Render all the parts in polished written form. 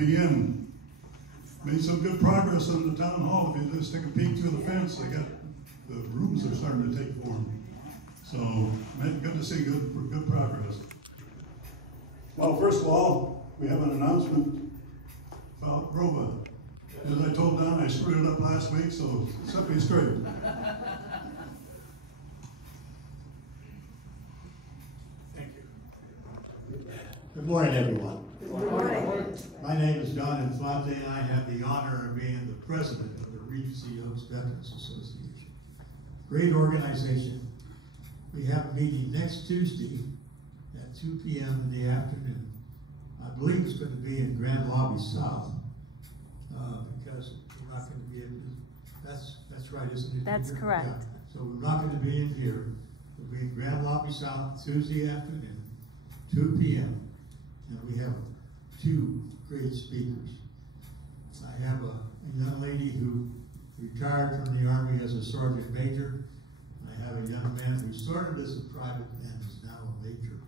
begin. Made some good progress in the town hall. If you just take a peek through the fence, they got the rooms are starting to take form. So good to see good progress. Well, first of all, we have an announcement about Groba. As I told Don, I screwed it up last week, so set me straight. Thank you. Good morning, everyone. Good morning. My name is Don Infante, and I have the honor of being the president of the Regency Oaks Veterans Association. Great organization. We have a meeting next Tuesday at 2 p.m. in the afternoon. I believe it's going to be in Grand Lobby South because we're not going to be in, that's right, isn't it? That's correct. Yeah. So we're not going to be in here. We'll be in Grand Lobby South Tuesday afternoon, 2 p.m. And we have two great speakers. I have a young lady who retired from the Army as a sergeant major. I have a young man who started as a private and is now a major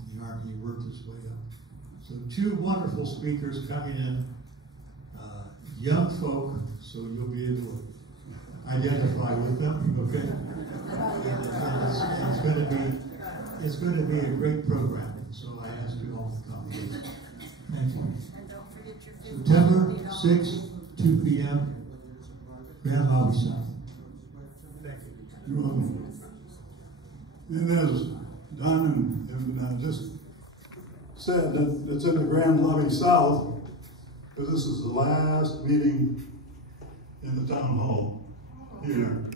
in the Army. He worked his way up. So two wonderful speakers coming in, young folk, so you'll be able to identify with them, okay? And it's going to be a great program. So I ask you all to come. Thank you. And don't forget your September 6th, 2 p.m., Grand Lobby South. Thank you. You're welcome. And as Don and just said, that it's in the Grand Lobby South, because this is the last meeting in the town hall here.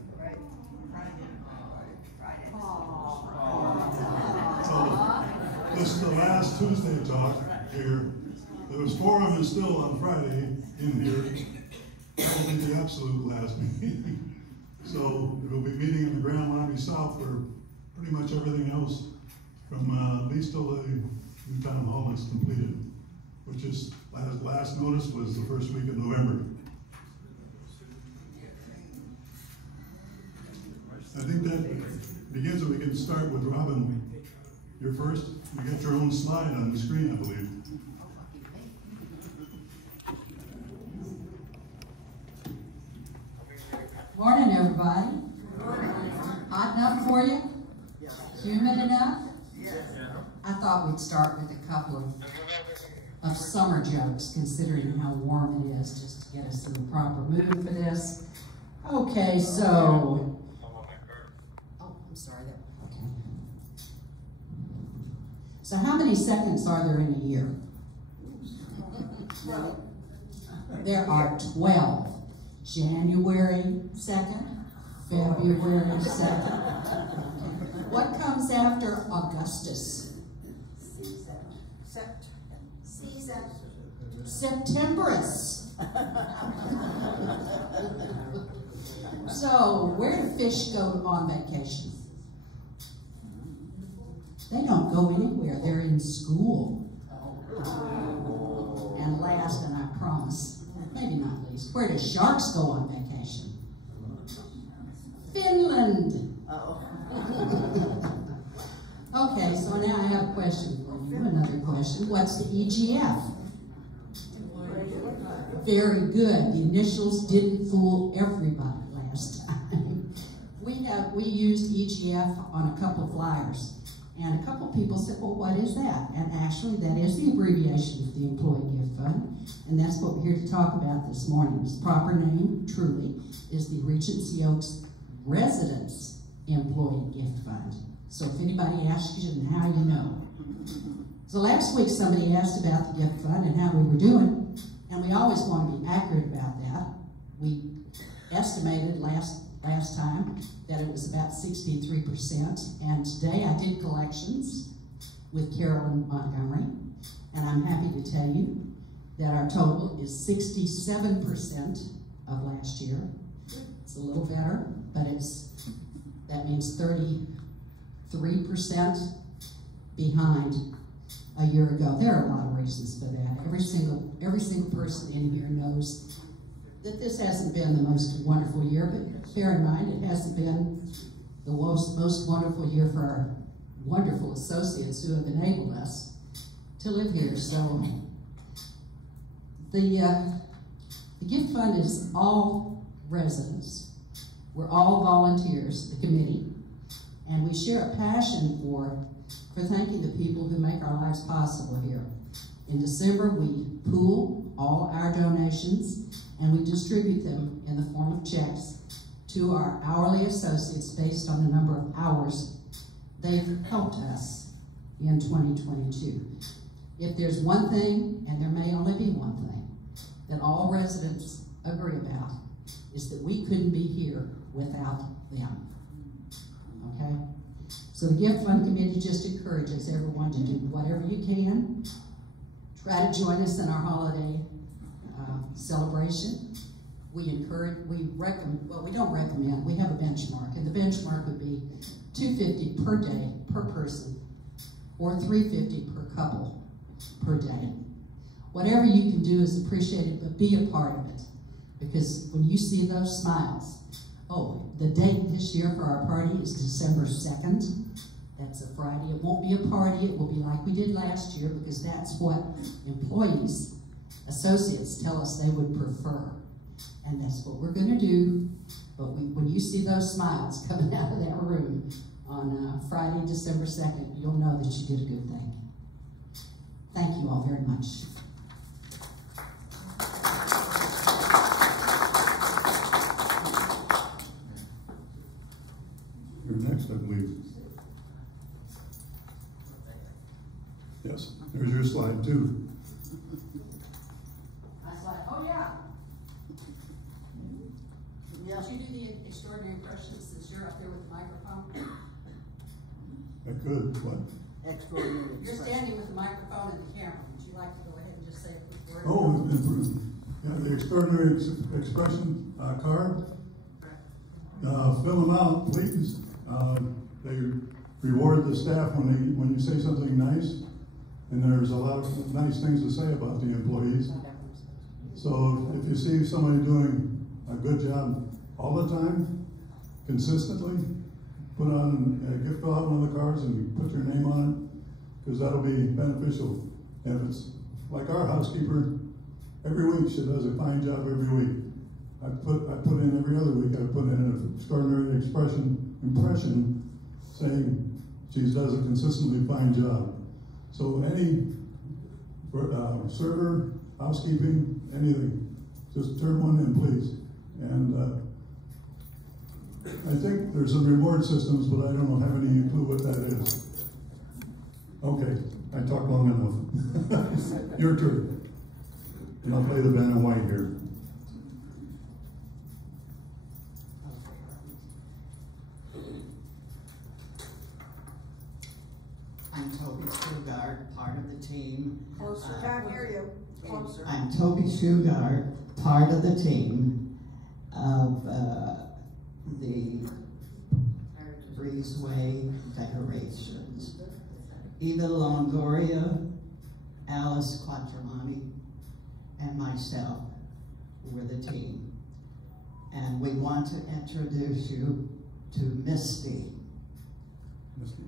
So this is the last Tuesday talk here. There was forum and still on Friday in here. That will be the absolute last meeting. So we'll be meeting in the Grand Lobby South for pretty much everything else from at least till the new town hall is completed, which is last notice was the first week of November. I think that begins and we can start with Robin. You're first. You got your own slide on the screen, I believe. Morning, everybody. Hot enough for you? Humid enough? I thought we'd start with a couple of summer jokes, considering how warm it is, just to get us in the proper mood for this. Okay, so... Oh, I'm sorry. Okay. So how many seconds are there in a year? There are 12. January 2nd, February 2nd. What comes after Augustus? Septemberus. So, where do fish go on vacation? They don't go anywhere. They're in school. And last, and I promise, maybe not least, where do sharks go on vacation? Finland. Okay, so now I have a question for you, another question. What's the EGF? Very good. The initials didn't fool everybody last time. We used EGF on a couple of flyers. And a couple people said, well, what is that? And actually, that is the abbreviation for the Employee Gift Fund. And that's what we're here to talk about this morning. Its proper name, truly, is the Regency Oaks Residents Employee Gift Fund. So if anybody asks you, then how you know. So last week, somebody asked about the gift fund and how we were doing. And we always want to be accurate about that. We estimated last time that it was about 63%. And today I did collections with Carolyn Montgomery. And I'm happy to tell you that our total is 67% of last year. It's a little better, but that means 33% behind a year ago. There are a lot of reasons for that. Every single person in here knows that this hasn't been the most wonderful year, but bear in mind it hasn't been the most wonderful year for our wonderful associates who have enabled us to live here. So The gift fund is all residents. We're all volunteers, the committee, and we share a passion for thanking the people who make our lives possible here. In December, we pool all our donations and we distribute them in the form of checks to our hourly associates based on the number of hours they've helped us in 2022. If there's one thing, and there may only be one thing, that all residents agree about, is that we couldn't be here without them, okay? So the Gift Fund Committee just encourages everyone to do whatever you can. Try to join us in our holiday celebration. We don't recommend, we have a benchmark, and the benchmark would be $250 per day per person, or $350 per couple per day. Whatever you can do is appreciated, but be a part of it. Because when you see those smiles, oh, the date this year for our party is December 2nd. That's a Friday. It won't be a party. It will be like we did last year, because that's what employees, associates tell us they would prefer. And that's what we're going to do. But when you see those smiles coming out of that room on Friday, December 2nd, you'll know that you did a good thing. Thank you all very much. You're next, I believe. Yes, there's your slide too. I was like, oh yeah. Yeah. Did you do the extraordinary impressions since you're up there with the microphone? I could, what? Extraordinary. You're standing with the microphone and the camera. Would you like to go ahead and just say a quick word? Oh, yeah, the extraordinary expression card. Fill them out, please. They reward the staff when you say something nice, and there's a lot of nice things to say about the employees. So if you see somebody doing a good job all the time, consistently, fill out one of the cards and put your name on it, because that'll be beneficial. And if it's like our housekeeper, every week she does a fine job every week. I put in every other week, I put in an extraordinary impression saying she does a consistently fine job. So any server, housekeeping, anything, just turn one in, please. And I think there's some reward systems, but I don't have any clue what that is. Okay, I talked long enough. Your turn. And I'll play the band in white here. I'm Toby Shugart, part of the team. Closer, can't hear you. Closer. I'm Toby Shugart, part of the team of the Breezeway decorations. Eva Longoria, Alice Quattromani, and myself were the team. And we want to introduce you to Misty. Misty.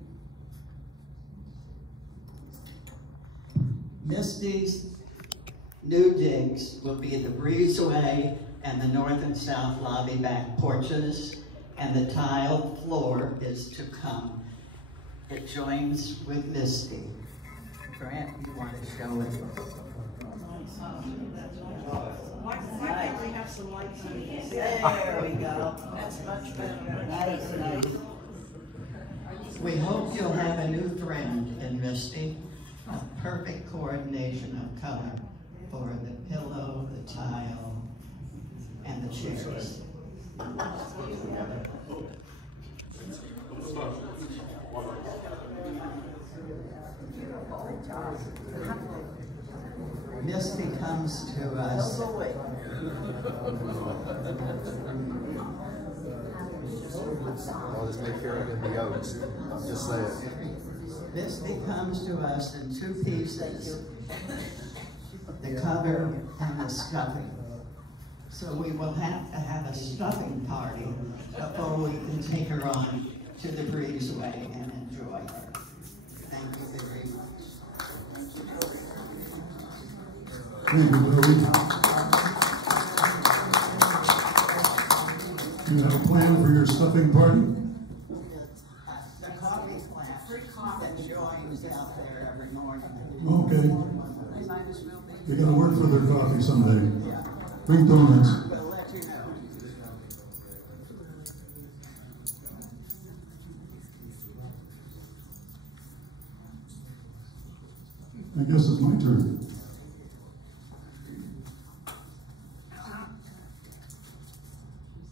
Misty's new digs will be the breezeway and the north and south lobby back porches, and the tiled floor is to come. It joins with Misty. Grant, you want to show it? Why can't we have some lights on this? There we go. That's much better. Nice, nice. We hope you'll have a new friend in Misty. A perfect coordination of color for the pillow, the tile, and the chairs. Misty comes to us. I'll just make sure I get the oats. Just say it. Misty comes to us in two pieces, the cover and the stuffing. So we will have to have a stuffing party before we can take her on to the breezeway and enjoy her. Thank you very much. Thank you, Louie. You have a plan for your stuffing party? The coffee plant, free coffee that joins out there every morning. Okay. They gotta work for their coffee someday. Bring donuts. We'll let you know. I guess it's my turn.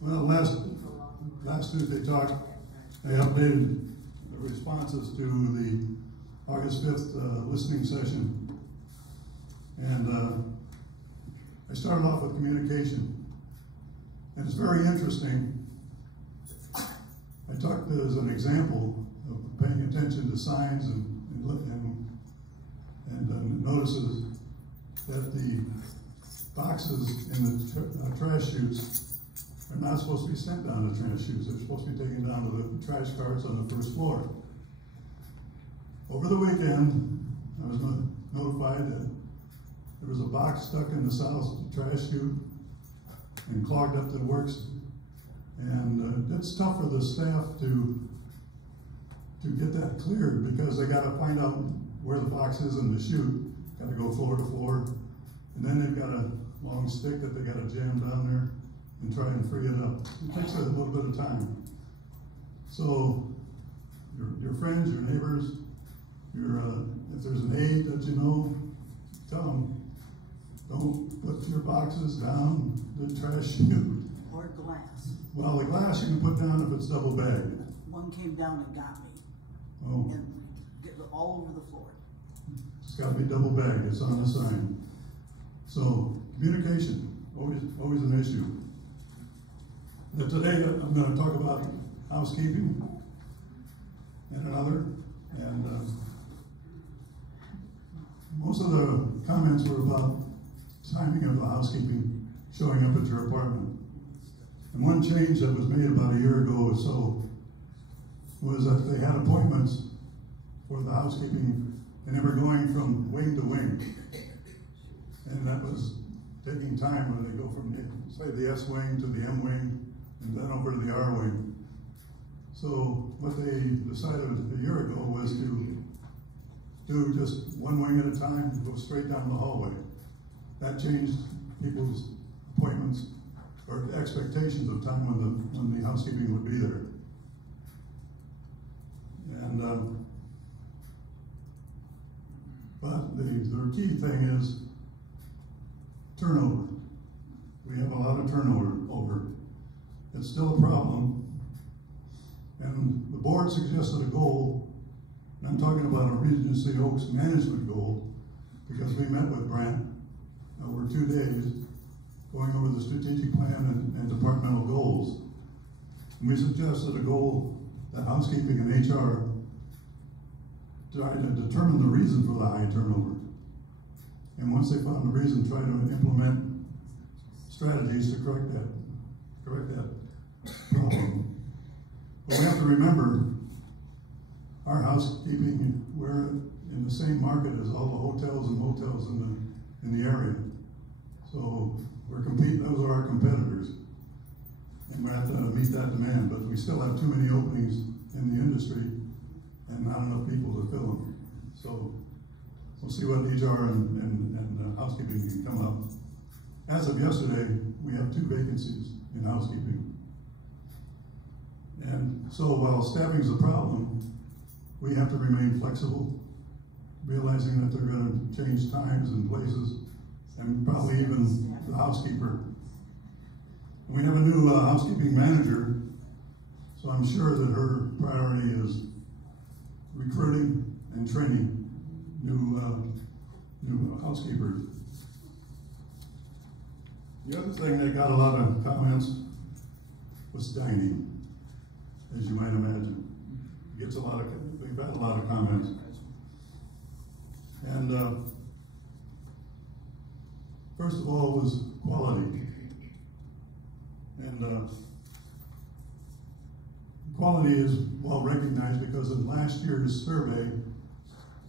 Well, last Tuesday talk, I updated the responses to the August 5th listening session. And I started off with communication. And it's very interesting. I talked as an example of paying attention to signs and notices that the boxes in the trash chutes are not supposed to be sent down to trash chutes. They're supposed to be taken down to the trash carts on the first floor. Over the weekend, I was notified that there was a box stuck in the south trash chute and clogged up the works. And it's tough for the staff to get that cleared because they got to find out where the box is in the chute. Got to go floor to floor. And then they've got a long stick that they got to jam down there and try and free it up. It takes a little bit of time. So your friends, your neighbors, if there's an aide that you know, tell them, don't put your boxes down the trash chute. Or glass. Well, the glass you can put down if it's double bagged. One came down and got me. Oh, And get all over the floor. it's got to be double bagged. It's on the sign. So communication, always an issue. But today I'm going to talk about housekeeping and another. And most of the comments were about timing of the housekeeping showing up at your apartment. And one change that was made about a year ago or so was that they had appointments for the housekeeping, and they were going from wing to wing. And that was taking time when they go from, say, the S wing to the M wing, and then over to the R wing. So what they decided a year ago was to do just one wing at a time, go straight down the hallway. That changed people's appointments or expectations of time when the housekeeping would be there. And but the key thing is turnover. We have a lot of turnover. It's still a problem. And the board suggested a goal, and I'm talking about a Regency Oaks management goal, because we met with Brent over 2 days, going over the strategic plan and departmental goals. And we suggested a goal that housekeeping and HR try to determine the reason for the high turnover. And once they found the reason, try to implement strategies to correct that problem. But we have to remember, our housekeeping, we're in the same market as all the hotels and motels in the area. So we're competing, those are our competitors. And we have to meet that demand, but we still have too many openings in the industry and not enough people to fill them. So we'll see what HR and housekeeping can come up. As of yesterday, we have 2 vacancies in housekeeping. And so while staffing is a problem, we have to remain flexible, realizing that they're going to change times and places, and probably even the housekeeper. And we have a new housekeeping manager, so I'm sure that her priority is recruiting and training new housekeepers. The other thing that got a lot of comments was dining, as you might imagine. We've had a lot of comments. And first of all was quality. And quality is well recognized because in last year's survey,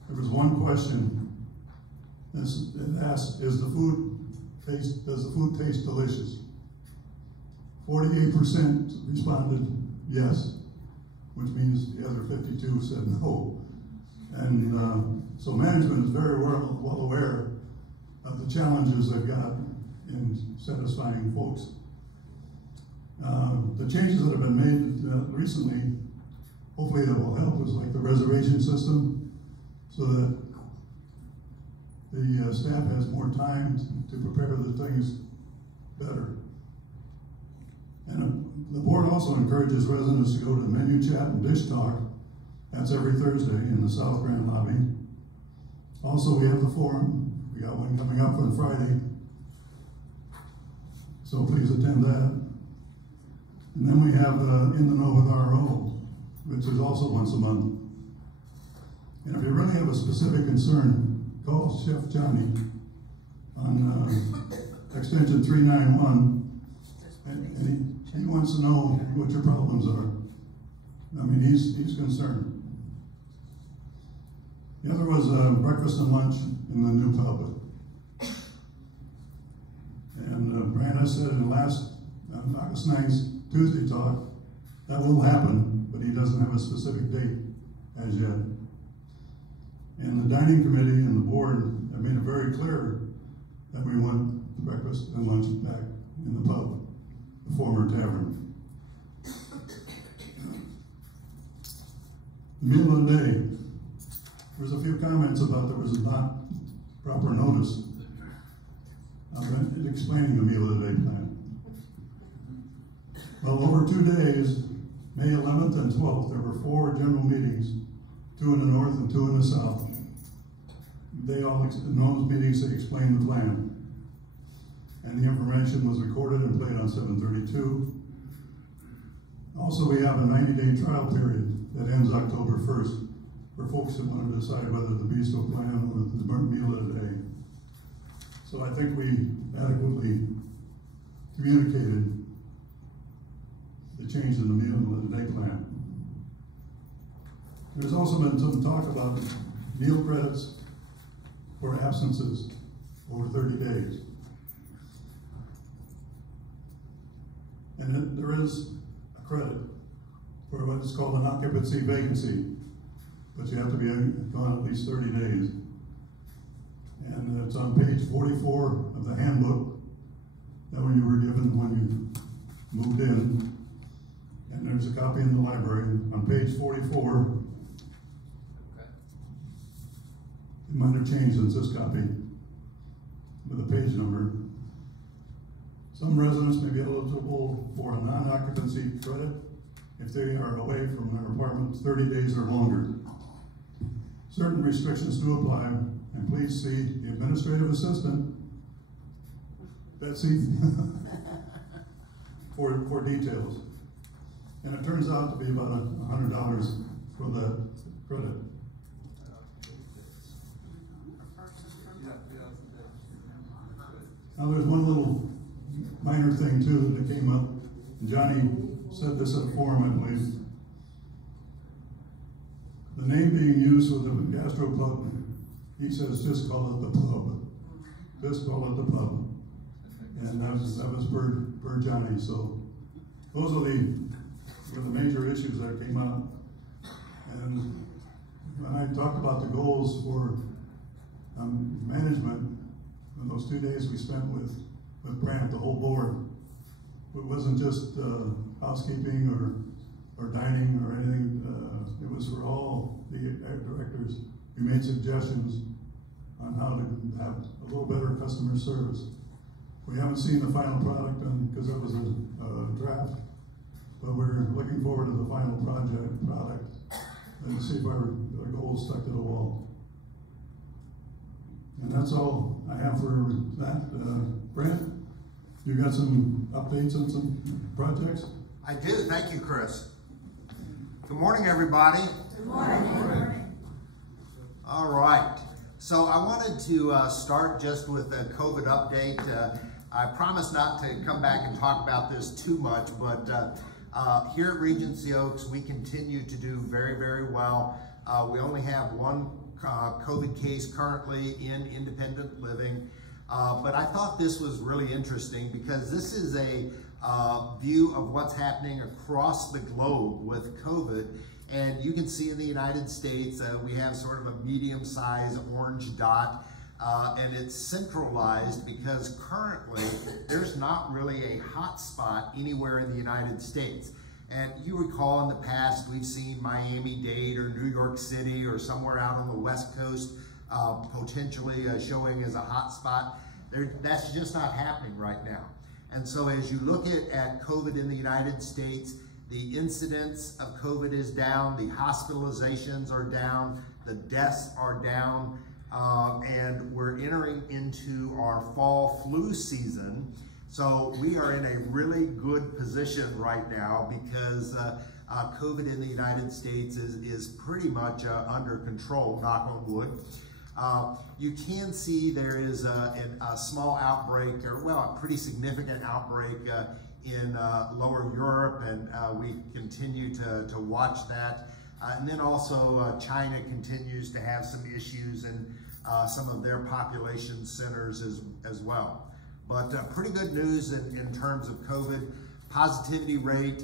there was one question It asks, does the food taste delicious? 48% responded yes, which means the other 52 said no. And so management is very well aware of the challenges they've got in satisfying folks. The changes that have been made recently, hopefully that will help, is like the reservation system, so that the staff has more time to prepare the things better. And the board also encourages residents to go to Menu Chat and Dish Talk. That's every Thursday in the South Grand Lobby. Also, we have the forum. We got one coming up on Friday. So please attend that. And then we have In the Know with RO, which is also once a month. And if you really have a specific concern, call Chef Johnny on extension 391, and he wants to know what your problems are. I mean, he's concerned. The other was breakfast and lunch in the new pub. And Brandon said in the last August 9th Tuesday talk, that will happen, but he doesn't have a specific date as yet. And the dining committee and the board have made it very clear that we want breakfast and lunch back in the pub, the former tavern. The meal of the day. There's a few comments about there was not proper notice. I'm explaining the meal of the day plan. Well, over 2 days, May 11th and 12th, there were 4 general meetings, 2 in the north and 2 in the south. In those meetings, they explained the plan. And the information was recorded and played on 732. Also, we have a 90-day trial period that ends October 1st for folks that want to decide whether the bistro plan or the burnt meal of the day. So I think we adequately communicated the change in the meal of the day plan. There's also been some talk about meal credits for absences over 30 days. And there is a credit for what is called an occupancy vacancy, but you have to be gone at least 30 days. And it's on page 44 of the handbook, that one you were given when you moved in. And there's a copy in the library. On page 44, it might have changed since this copy with a page number. Some residents may be eligible for a non-occupancy credit if they are away from their apartment 30 days or longer. Certain restrictions do apply, and please see the administrative assistant, Betsy, for details. And it turns out to be about $100 for that credit. Now there's one little minor thing too that came up. Johnny said this at a forum, I believe. The name being used for the gastropub, he says just call it the pub. Just call it the pub. And that was per Johnny. So those are the major issues that came up. And when I talked about the goals for management, in those 2 days we spent with Brant, the whole board, it wasn't just housekeeping or dining or anything. It was for all the directors. We made suggestions on how to have a little better customer service. We haven't seen the final product because that was a draft, but we're looking forward to the final product and see if our goals stuck to the wall. And that's all I have for that. Brent, you got some updates on some projects? I do, thank you, Chris. Good morning, everybody. Good morning. All right, so I wanted to start just with a COVID update. I promise not to come back and talk about this too much, but here at Regency Oaks, we continue to do very, very well. We only have one COVID case currently in independent living. But I thought this was really interesting because this is a view of what's happening across the globe with COVID. And you can see in the United States, we have sort of a medium-sized orange dot, and it's centralized because currently there's not really a hot spot anywhere in the United States. And you recall in the past, we've seen Miami-Dade or New York City or somewhere out on the West Coast potentially showing as a hot spot. That's just not happening right now. And so as you look at COVID in the United States, the incidence of COVID is down, the hospitalizations are down, the deaths are down, and we're entering into our fall flu season. So we are in a really good position right now because COVID in the United States is pretty much under control, knock on wood. You can see there is a small outbreak, or well, a pretty significant outbreak in lower Europe, and we continue to watch that. And then also China continues to have some issues in some of their population centers as well. But pretty good news in terms of COVID. Positivity rate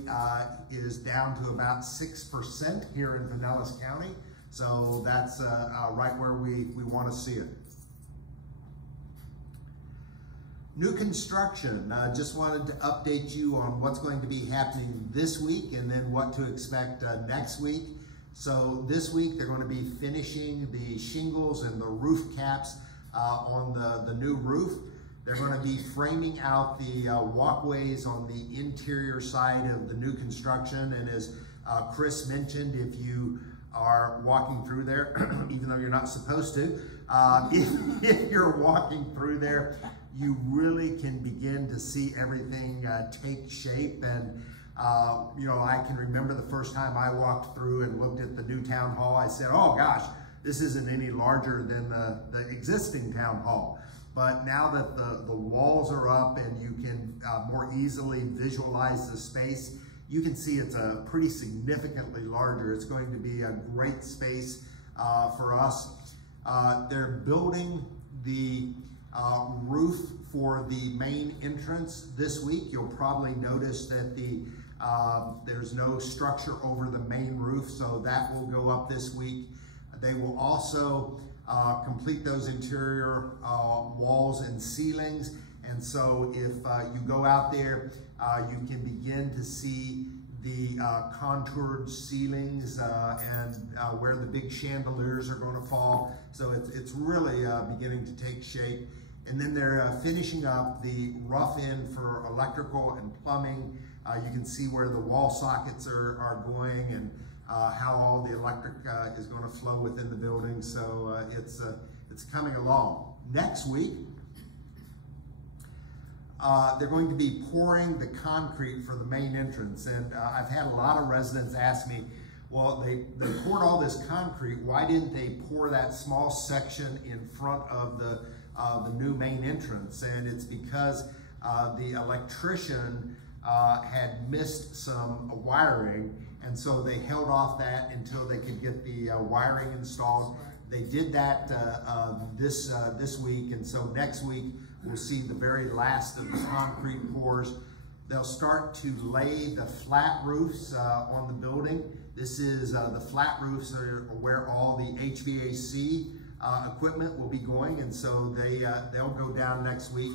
is down to about 6% here in Pinellas County. So that's right where we want to see it. New construction, just wanted to update you on what's going to be happening this week and then what to expect next week. So this week they're going to be finishing the shingles and the roof caps on the new roof. They're going to be framing out the walkways on the interior side of the new construction. And as Chris mentioned, if you are walking through there, even though you're not supposed to, if you're walking through there, you really can begin to see everything take shape. And you know, I can remember the first time I walked through and looked at the new town hall, I said, oh gosh, this isn't any larger than the existing town hall. But now that the walls are up and you can more easily visualize the space, you can see it's a pretty significantly larger. It's going to be a great space for us. They're building the roof for the main entrance this week. You'll probably notice that there's no structure over the main roof, so that will go up this week. They will also complete those interior walls and ceilings. And so if you go out there, you can begin to see the contoured ceilings and where the big chandeliers are going to fall. So it's really beginning to take shape. And then they're finishing up the rough end for electrical and plumbing. You can see where the wall sockets are going and how all the electric is going to flow within the building. So it's coming along. Next week, they're going to be pouring the concrete for the main entrance. And I've had a lot of residents ask me, well, they poured all this concrete, why didn't they pour that small section in front of the new main entrance? And it's because the electrician had missed some wiring, and so they held off that until they could get the wiring installed. They did that this week, and so next week we'll see the very last of the concrete pours. They'll start to lay the flat roofs on the building. This is the flat roofs are where all the HVAC equipment will be going, and so they'll go down next week.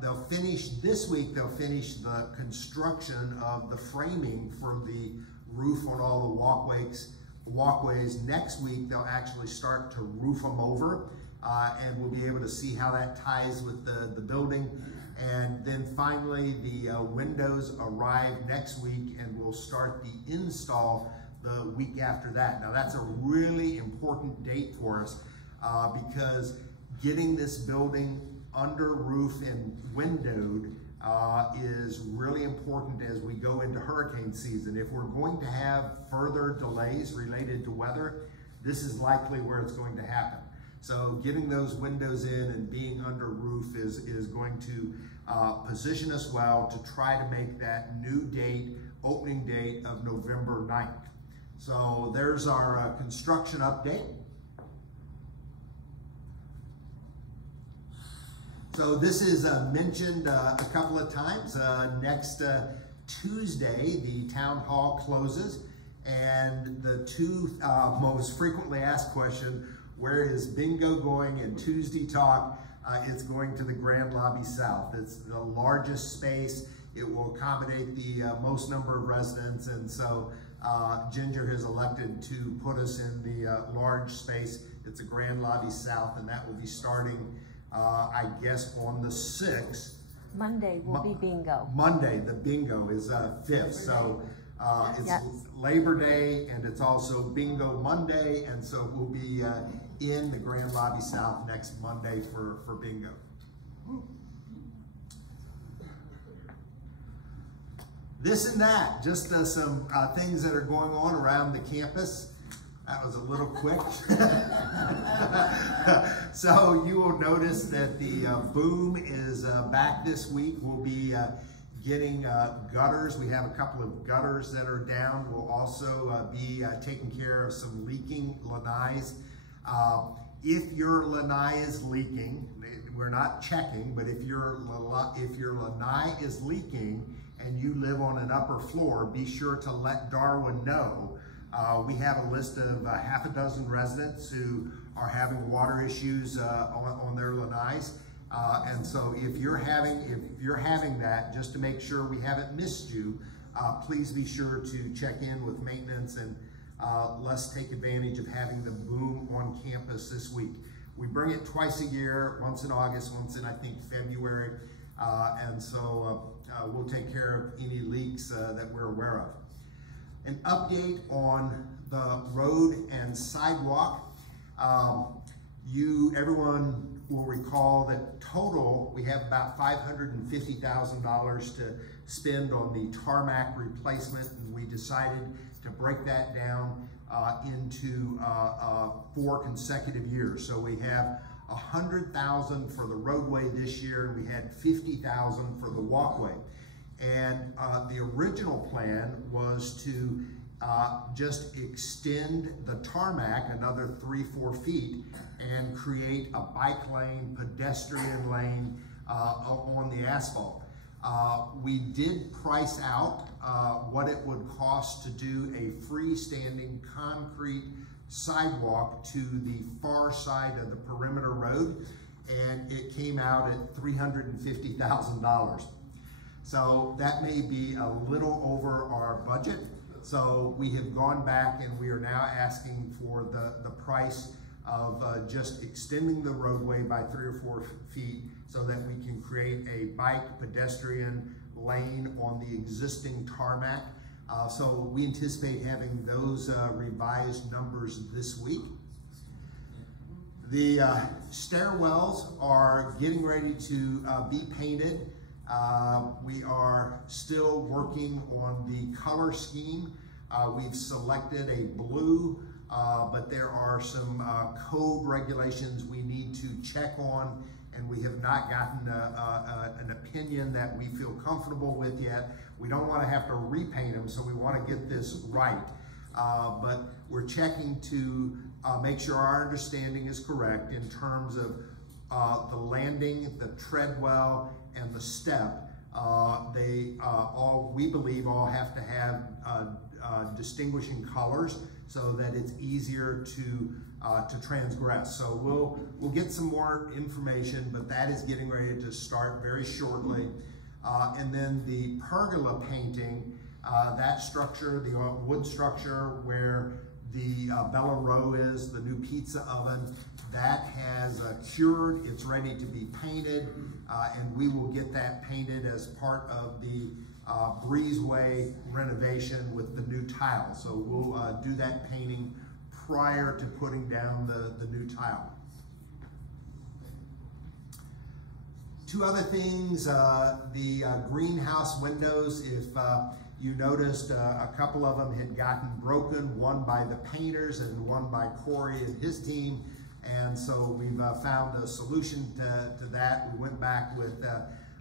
They'll finish this week. They'll finish the construction of the framing for the roof on all the walkways. Next week they'll actually start to roof them over, and we'll be able to see how that ties with the building. And then finally the windows arrive next week, and we'll start the install the week after that. Now that's a really important date for us because getting this building under roof and windowed is really important as we go into hurricane season. If we're going to have further delays related to weather, this is likely where it's going to happen. So getting those windows in and being under roof is going to position us well to try to make that new date, opening date of November 9th. So there's our construction update. So this is mentioned a couple of times. Next Tuesday, the town hall closes, and the two most frequently asked question, where is bingo going and Tuesday talk? It's going to the Grand Lobby South. It's the largest space. It will accommodate the most number of residents, and so Ginger has elected to put us in the large space. It's a Grand Lobby South, and that will be starting, I guess, on the 6th. Monday will be bingo. Monday, the bingo is 5th, so it's yes. Labor Day, and it's also Bingo Monday, and so we'll be in the Grand Lobby South next Monday for bingo. This and that, just some things that are going on around the campus. That was a little quick. So you will notice that the boom is back this week. We'll be getting gutters. We have a couple of gutters that are down. We'll also be taking care of some leaking lanais. If your lanai is leaking, we're not checking, but if your lanai is leaking and you live on an upper floor, be sure to let Darwin know. We have a list of half a dozen residents who are having water issues on their lanais. And so if you're having that, just to make sure we haven't missed you, please be sure to check in with maintenance, and let's take advantage of having the boom on campus this week. We bring it twice a year, once in August, once in I think February, and so we'll take care of any leaks that we're aware of. An update on the road and sidewalk. Everyone will recall that total, we have about $550,000 to spend on the tarmac replacement, and we decided to break that down into 4 consecutive years. So we have $100,000 for the roadway this year, and we had $50,000 for the walkway. And the original plan was to just extend the tarmac another 3-4 feet and create a bike lane, pedestrian lane on the asphalt. We did price out what it would cost to do a freestanding concrete sidewalk to the far side of the perimeter road, and it came out at $350,000. So that may be a little over our budget. So we have gone back and we are now asking for the price of just extending the roadway by 3 or 4 feet so that we can create a bike pedestrian lane on the existing tarmac. So we anticipate having those revised numbers this week. The stairwells are getting ready to be painted. We are still working on the color scheme. We've selected a blue, but there are some code regulations we need to check on, and we have not gotten an opinion that we feel comfortable with yet. We don't want to have to repaint them, so we want to get this right. But we're checking to make sure our understanding is correct in terms of the landing, the treadwell, and the step. We believe all have to have distinguishing colors so that it's easier to transgress. So we'll get some more information, but that is getting ready to start very shortly. And then the pergola painting, that structure, the wood structure where the Bella Row is, the new pizza oven, that has cured, it's ready to be painted, and we will get that painted as part of the breezeway renovation with the new tile. So we'll do that painting prior to putting down the new tile. 2 other things, the greenhouse windows, if you noticed a couple of them had gotten broken, one by the painters and one by Corey and his team. And so we've found a solution to that. We went back with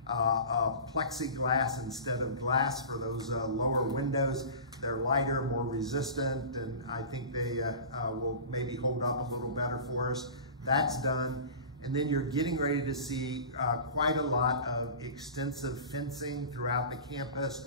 plexiglass instead of glass for those lower windows. They're lighter, more resistant, and I think they will maybe hold up a little better for us. That's done. And then you're getting ready to see quite a lot of extensive fencing throughout the campus.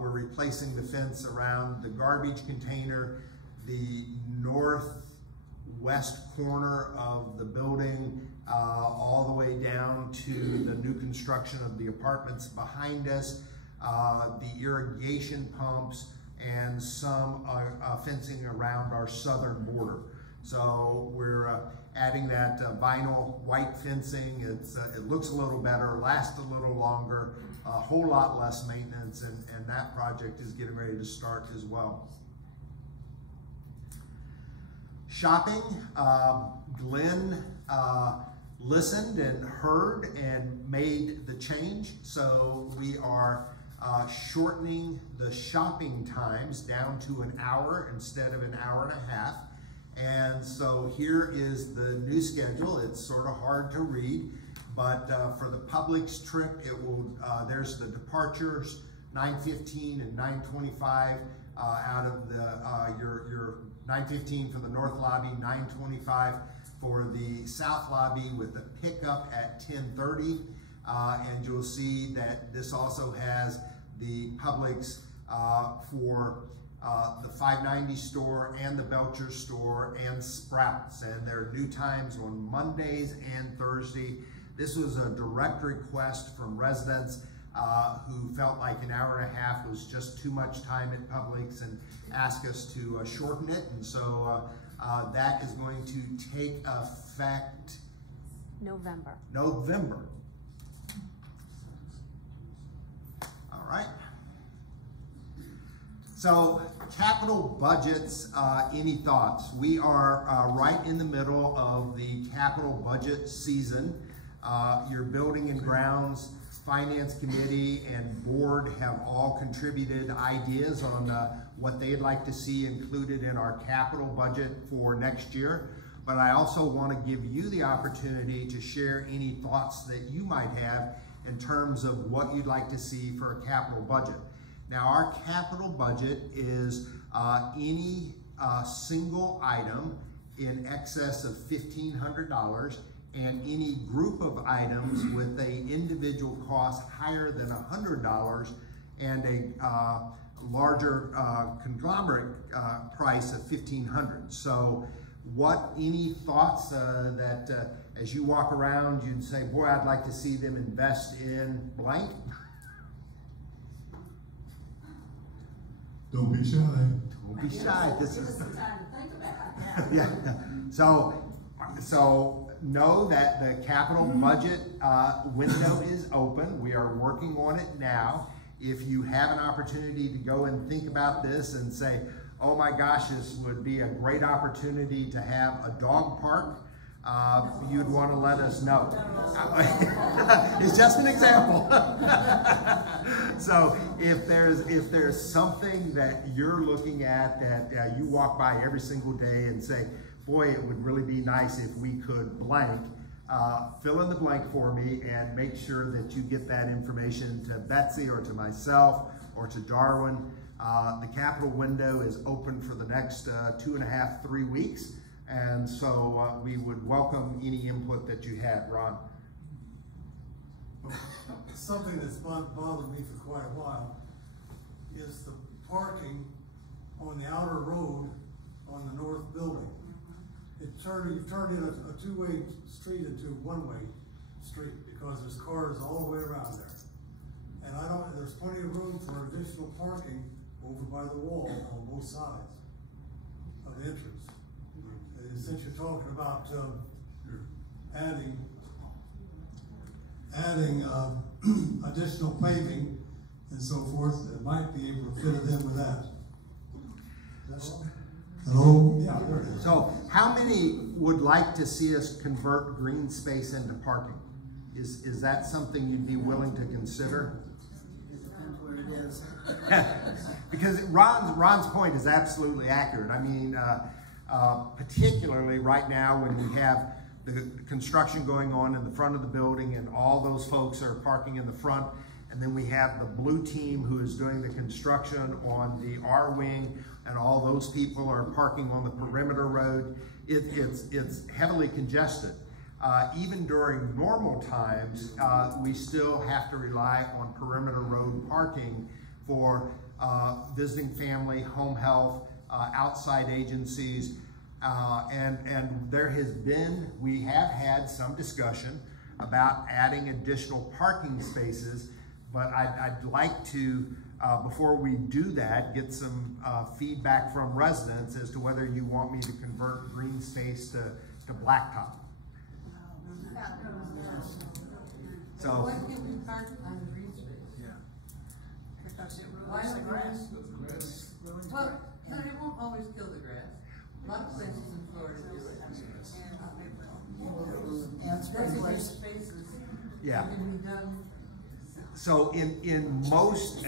We're replacing the fence around the garbage container, the northwest corner of the building, all the way down to the new construction of the apartments behind us, the irrigation pumps, and some fencing around our southern border. So we're adding that vinyl white fencing. It looks a little better, lasts a little longer, a whole lot less maintenance, and that project is getting ready to start as well. Shopping, Glenn listened and heard and made the change. So we are shortening the shopping times down to an hour instead of an hour and a half. And so here is the new schedule. It's sort of hard to read, but for the Publix trip, it will, there's the departures, 9:15 and 9:25 out of the, your 9:15 for the north lobby, 9:25 for the south lobby, with the pickup at 10:30. And you'll see that this also has the Publix for the 590 store and the Belcher store and Sprouts, and there are new times on Mondays and Thursday. This was a direct request from residents who felt like an hour and a half was just too much time at Publix and asked us to shorten it, and so that is going to take effect November. All right. So capital budgets, any thoughts? We are right in the middle of the capital budget season. Your building and grounds, finance committee, and board have all contributed ideas on what they'd like to see included in our capital budget for next year. But I also want to give you the opportunity to share any thoughts that you might have in terms of what you'd like to see for a capital budget. Now, our capital budget is any single item in excess of $1,500 and any group of items with an individual cost higher than $100 and a larger conglomerate price of $1,500. So any thoughts that as you walk around, you'd say, boy, I'd like to see them invest in blank? Don't be shy. Don't be shy. This is the time to think about it. Yeah. So know that the capital budget window is open. We are working on it now. If you have an opportunity to go and think about this and say, oh my gosh, this would be a great opportunity to have a dog park, you'd want to let us know. It's just an example. So if there's something that you're looking at that you walk by every single day and say, boy, it would really be nice if we could blank, fill in the blank for me and make sure that you get that information to Betsy or to myself or to Darwin. The capital window is open for the next 2.5, 3 weeks. And so we would welcome any input that you had, Ron. Something that's bothered me for quite a while is the parking on the outer road on the north building. You've turned in a two-way street into one-way street because there's cars all the way around there. And there's plenty of room for additional parking over by the wall on both sides of the entrance. Since you're talking about adding additional paving and so forth, it might be able to fit it in with that. Hello? Yeah, there it is. So how many would like to see us convert green space into parking? Is that something you'd be willing to consider? It depends where it is. Because Ron's point is absolutely accurate. I mean, particularly right now when we have the construction going on in the front of the building and all those folks are parking in the front, and then we have the blue team who is doing the construction on the R wing, and all those people are parking on the perimeter road. It's heavily congested. even during normal times, we still have to rely on perimeter road parking for visiting family, home health, outside agencies, and we have had some discussion about adding additional parking spaces, but I'd like to, before we do that, get some feedback from residents as to whether you want me to convert green space to blacktop. So, why can't we park on the green space? Yeah. Because it ruins the grass. Well, no, it won't always kill the grass. A lot of places in Florida do it. And sprinkler spaces. yeah. Can be done. So in most,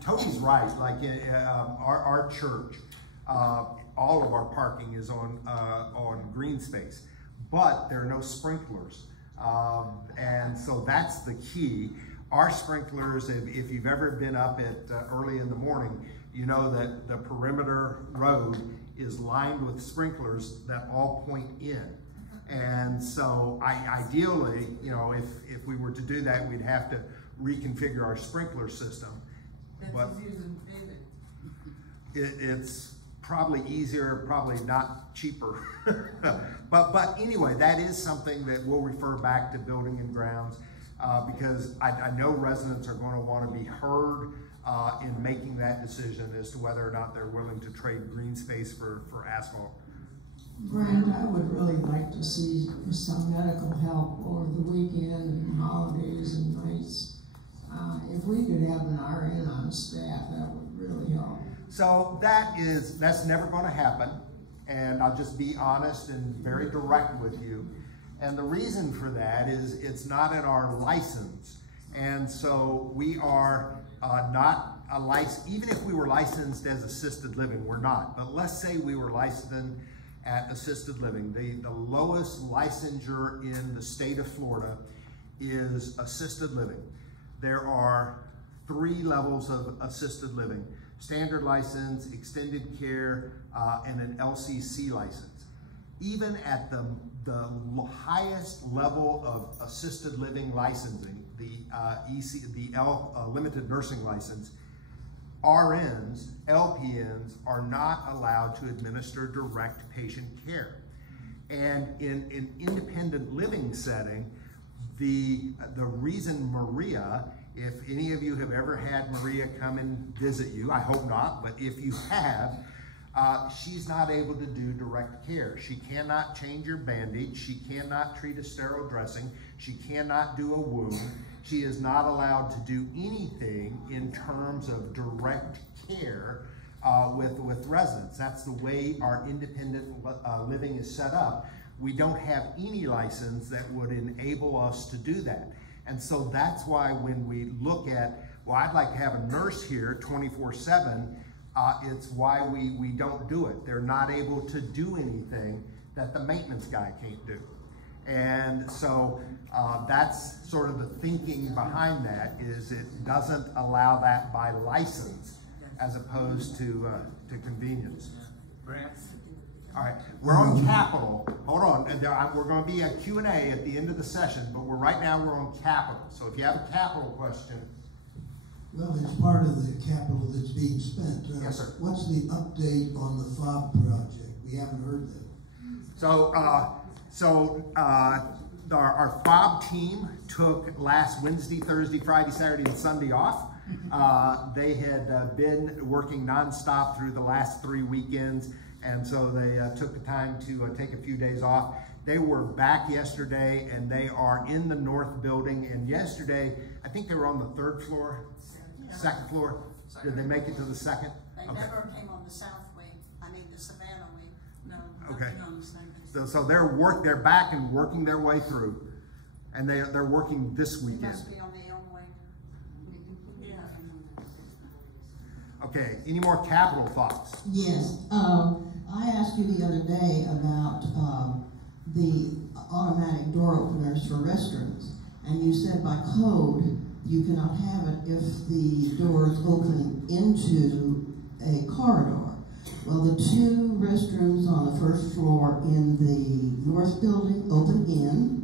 Toby's right, like in our church, all of our parking is on green space, but there are no sprinklers. And so that's the key. Our sprinklers, if you've ever been up at early in the morning, you know that the perimeter road is lined with sprinklers that all point in. And so ideally, you know, if we were to do that, we'd have to reconfigure our sprinkler system. That's But easier than paving. it's probably easier, probably not cheaper. but anyway, that is something that we'll refer back to Building and Grounds because I know residents are going to want to be heard in making that decision as to whether or not they're willing to trade green space for asphalt. Brent, I would really like to see some medical help over the weekend and holidays and nights. If we could have an RN on staff, that would really help. So that's never going to happen, and I'll just be honest and very direct with you. And the reason for that is it's not in our license, and so we are not a license. Even if we were licensed as assisted living, we're not. But let's say we were licensed at assisted living. The lowest licensure in the state of Florida is assisted living. There are 3 levels of assisted living: standard license, extended care, and an LCC license. Even at the highest level of assisted living licensing, the limited nursing license, RNs, LPNs are not allowed to administer direct patient care. And in an independent living setting, the reason Maria, if any of you have ever had Maria come and visit you, I hope not, but if you have, she's not able to do direct care. She cannot change your bandage. She cannot treat a sterile dressing. She cannot do a wound. She is not allowed to do anything in terms of direct care with residents. That's the way our independent living is set up. We don't have any license that would enable us to do that. And so that's why when we look at, well, I'd like to have a nurse here 24/7, it's why we don't do it. They're not able to do anything that the maintenance guy can't do. And so that's sort of the thinking behind that, is it doesn't allow that by license as opposed to convenience. All right, we're on capital. Hold on, and we're going to be a Q&A at the end of the session, but right now we're on capital. So if you have a capital question. Well, it's part of the capital that's being spent. Yes, sir. What's the update on the FOB project? We haven't heard that. So, our FOB team took last Wednesday, Thursday, Friday, Saturday, and Sunday off. They had been working nonstop through the last 3 weekends, and so they took the time to take a few days off. They were back yesterday, and they are in the north building. And yesterday, I think they were on the 3rd floor, 2nd floor. Did they make it to the 2nd? They never came on the south wing. I mean the Savannah wing. No. Okay. On the same. So they're back and working their way through, and they're working this weekend. Must be on the Elm wing. Yeah. Okay. Any more capital thoughts? Yes. I asked you the other day about the automatic door openers for restrooms, and you said by code you cannot have it if the door is opening into a corridor. Well, the 2 restrooms on the 1st floor in the north building open in,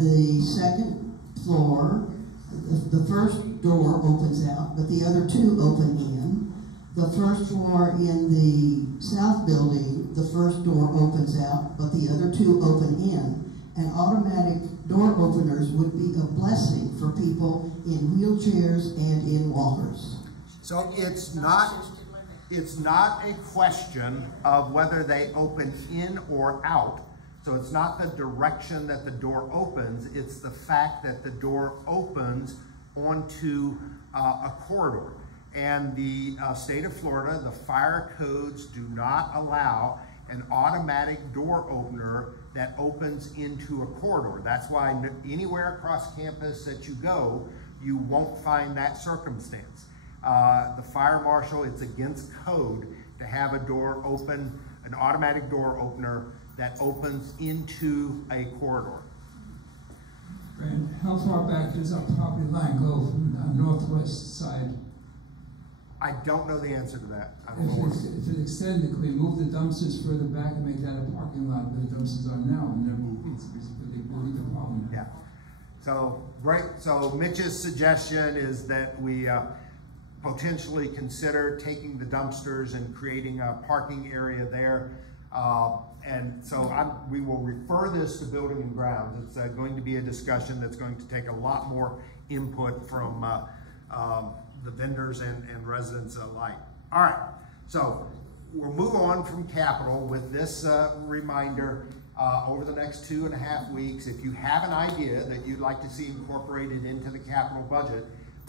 the second floor, the first door opens out, but the other two open in. The first floor in the south building, the first door opens out, but the other two open in. And automatic door openers would be a blessing for people in wheelchairs and in walkers. So it's not a question of whether they open in or out. So it's not the direction that the door opens, it's the fact that the door opens onto a corridor. And the state of Florida, the fire codes do not allow an automatic door opener that opens into a corridor. That's why anywhere across campus that you go, you won't find that circumstance. The fire marshal, it's against code to have a door open, an automatic door opener that opens into a corridor. And how far back does our property line go from the northwest side? I don't know the answer to that. If it extended, could we move the dumpsters further back and make that a parking lot where the dumpsters are now and never move? It's basically the problem. Yeah. So, great. So Mitch's suggestion is that we potentially consider taking the dumpsters and creating a parking area there. And so we will refer this to Building and Grounds. It's going to be a discussion that's going to take a lot more input from the vendors and residents alike. All right, so we'll move on from capital with this reminder over the next 2.5 weeks. If you have an idea that you'd like to see incorporated into the capital budget,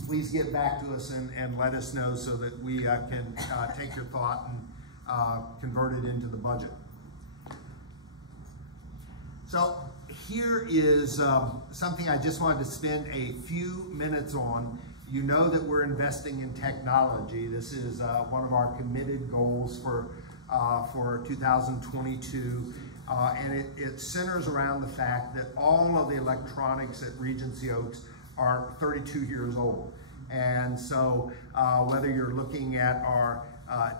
please get back to us and let us know so that we can take your thought and convert it into the budget. So here is something I just wanted to spend a few minutes on. You know that we're investing in technology. This is one of our committed goals for 2022. And it centers around the fact that all of the electronics at Regency Oaks are 32 years old. And so whether you're looking at our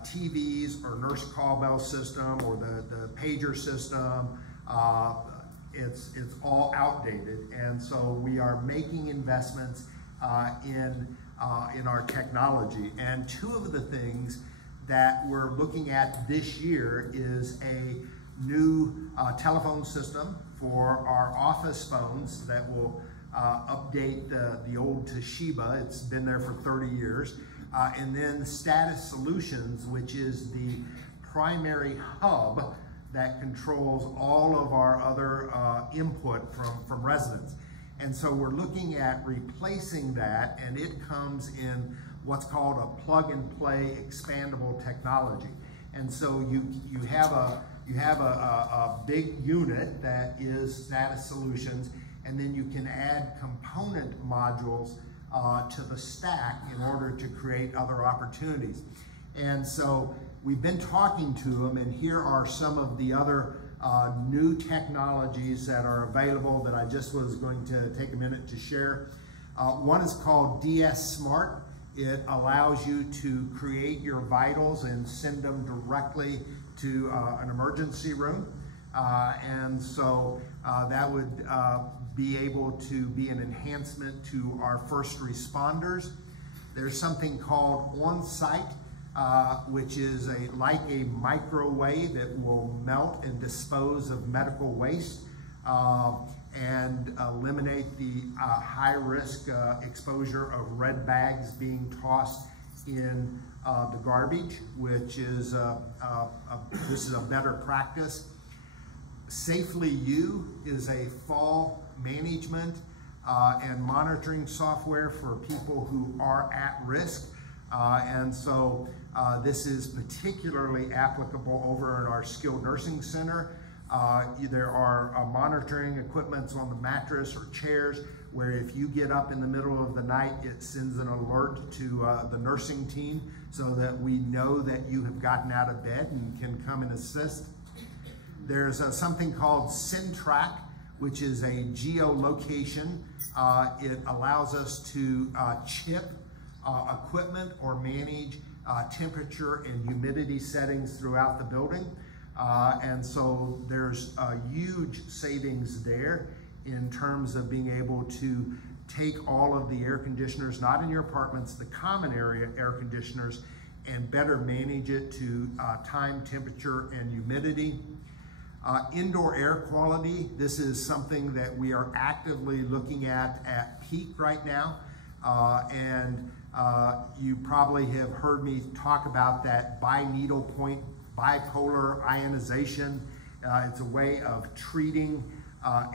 TVs or nurse call bell system or the pager system, it's all outdated. And so we are making investments in our technology. And two of the things that we're looking at this year is a new telephone system for our office phones that will update the old Toshiba. It's been there for 30 years. And then Status Solutions, which is the primary hub that controls all of our other input from residents. And so we're looking at replacing that, and it comes in what's called a plug-and-play expandable technology. And so you have a big unit that is Status Solutions, and then you can add component modules to the stack in order to create other opportunities. And so we've been talking to them, and here are some of the other new technologies that are available that I just was going to take a minute to share. One is called DS Smart. It allows you to create your vitals and send them directly to an emergency room. And so that would be able to be an enhancement to our first responders. There's something called On-Site, which is like a microwave that will melt and dispose of medical waste and eliminate the high-risk exposure of red bags being tossed in the garbage, which is this is a better practice. Safely U is a fall management and monitoring software for people who are at risk. And so this is particularly applicable over at our skilled nursing center. There are monitoring equipments on the mattress or chairs where if you get up in the middle of the night, it sends an alert to the nursing team so that we know that you have gotten out of bed and can come and assist. There's something called SynTrack, which is a geolocation. It allows us to chip equipment or manage temperature and humidity settings throughout the building. And so there's huge savings there. in terms of being able to take all of the air conditioners, not in your apartments, the common area air conditioners, and better manage it to time, temperature, and humidity. Indoor air quality, this is something that we are actively looking at peak right now. You probably have heard me talk about that bi-needle point bipolar ionization. It's a way of treating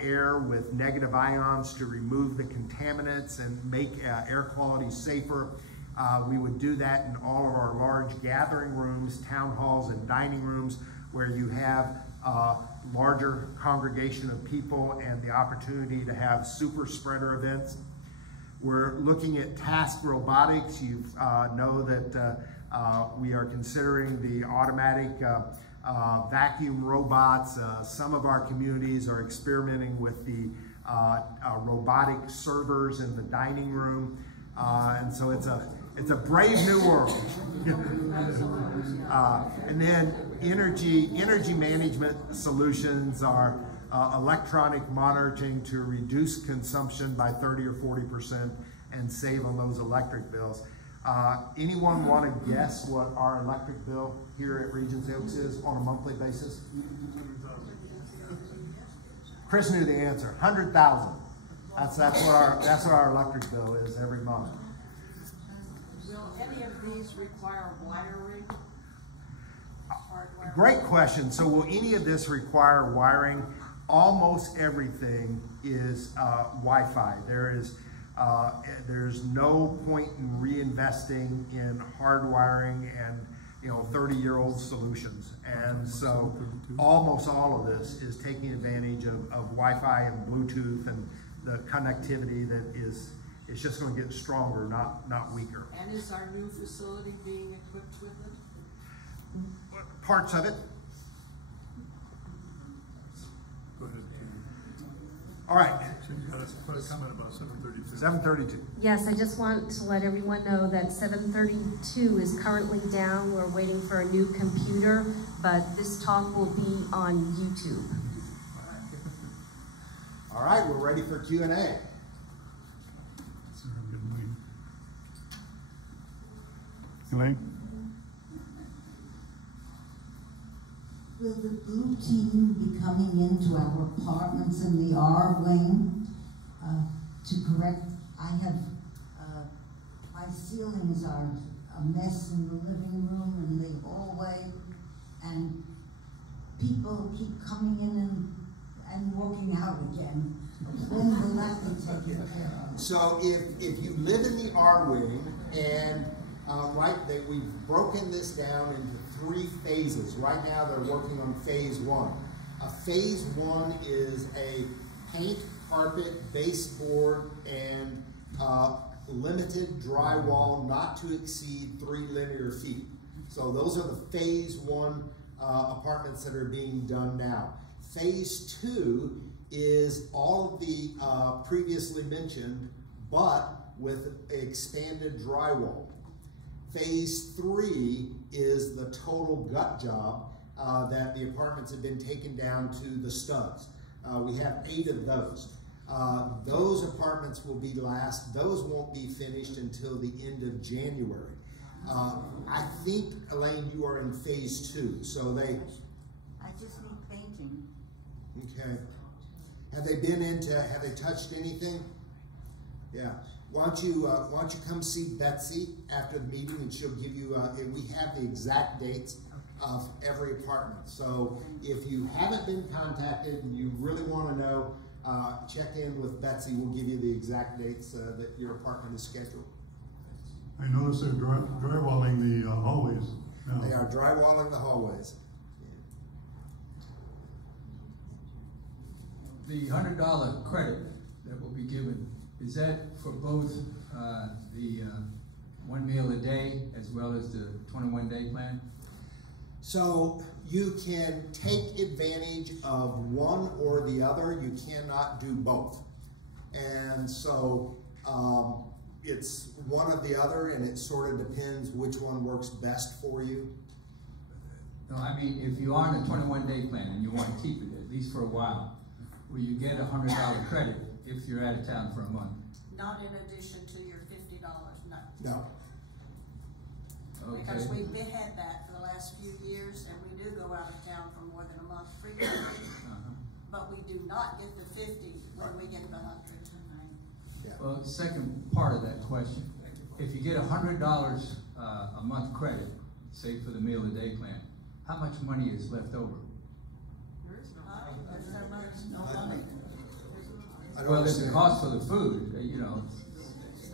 air with negative ions to remove the contaminants and make air quality safer. We would do that in all of our large gathering rooms, town halls, and dining rooms where you have a larger congregation of people and the opportunity to have super spreader events. We're looking at task robotics. You know that we are considering the automatic vacuum robots. Some of our communities are experimenting with the robotic servers in the dining room. And so it's a brave new world. And then energy management solutions are electronic monitoring to reduce consumption by 30 or 40% and save on those electric bills. Anyone want to guess what our electric bill here at Regions Oaks is on a monthly basis? Chris knew the answer. 100,000. That's what our electric bill is every month. Will any of these require wiring? Great question. So will any of this require wiring? Almost everything is Wi-Fi. There's no point in reinvesting in hardwiring and 30-year-old solutions. And so almost all of this is taking advantage of Wi-Fi and Bluetooth and the connectivity that is just going to get stronger, not weaker. And is our new facility being equipped with it? Parts of it. Go ahead. All right. So you got quite a comment about 732. 732. Yes, I just want to let everyone know that 732 is currently down. We're waiting for a new computer, but this talk will be on YouTube. All right, we're ready for Q&A. Elaine? Will the blue team be coming into our apartments in the R wing to correct? I have, my ceilings are a mess in the living room and the hallway, and people keep coming in and walking out again. When will that be taken care of? So if you live in the R wing and we've broken this down into 3 phases. Right now they're working on phase 1. Phase 1 is a paint, carpet, baseboard, and limited drywall not to exceed 3 linear feet. So those are the phase 1 apartments that are being done now. Phase 2 is all of the previously mentioned, but with expanded drywall. Phase 3 is the total gut job that the apartments have been taken down to the studs. We have 8 of those. Those apartments will be last. Those won't be finished until the end of January. I think, Elaine, you are in phase 2. So they... I just need painting. Okay. Have they touched anything? Yeah. Why don't you come see Betsy after the meeting, and she'll give you, and we have the exact dates of every apartment. So if you haven't been contacted and you really want to know, check in with Betsy. We'll give you the exact dates that your apartment is scheduled. I noticed they're drywalling the hallways now. They are drywalling the hallways. The $100 credit that will be given, is that for both the 1 meal a day as well as the 21-day plan? So you can take advantage of one or the other. You cannot do both. And so it's one or the other, and it sort of depends which one works best for you. No, I mean, if you are on a 21-day plan and you want to keep it, at least for a while, will you get $100 credit if you're out of town for a month? Not in addition to your $50, no. No. Okay. Because we've had that for the last few years, and we do go out of town for more than a month frequently. But we do not get the 50 when we get the 100. Well, the second part of that question, if you get $100 a month credit, say for the meal a day plan, how much money is left over? There's no money. Well, there's a cost for the food, you know.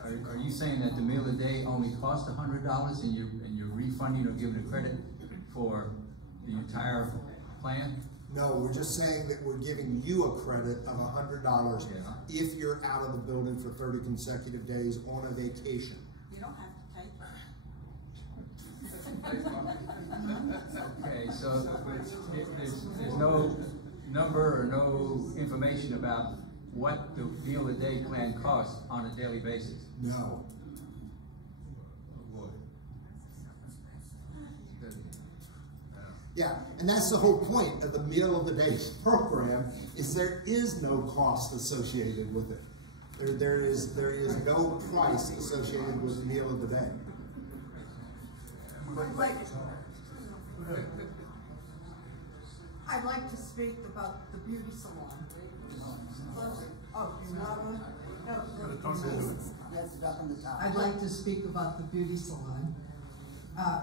Are you saying that the meal a day only costs $100 and you're refunding or giving a credit for the entire plan? No, we're just saying that we're giving you a credit of $100 if you're out of the building for 30 consecutive days on a vacation. You don't have to take it. Okay, so there's no number or no information about what the meal a day plan costs on a daily basis? No. Yeah, and that's the whole point of the Meal of the Day program, is there is no cost associated with it. There is no price associated with the Meal of the Day. I'd like to speak about the beauty salon. Oh, you're not on? No. That's up on the top. I'd like to speak about the beauty salon.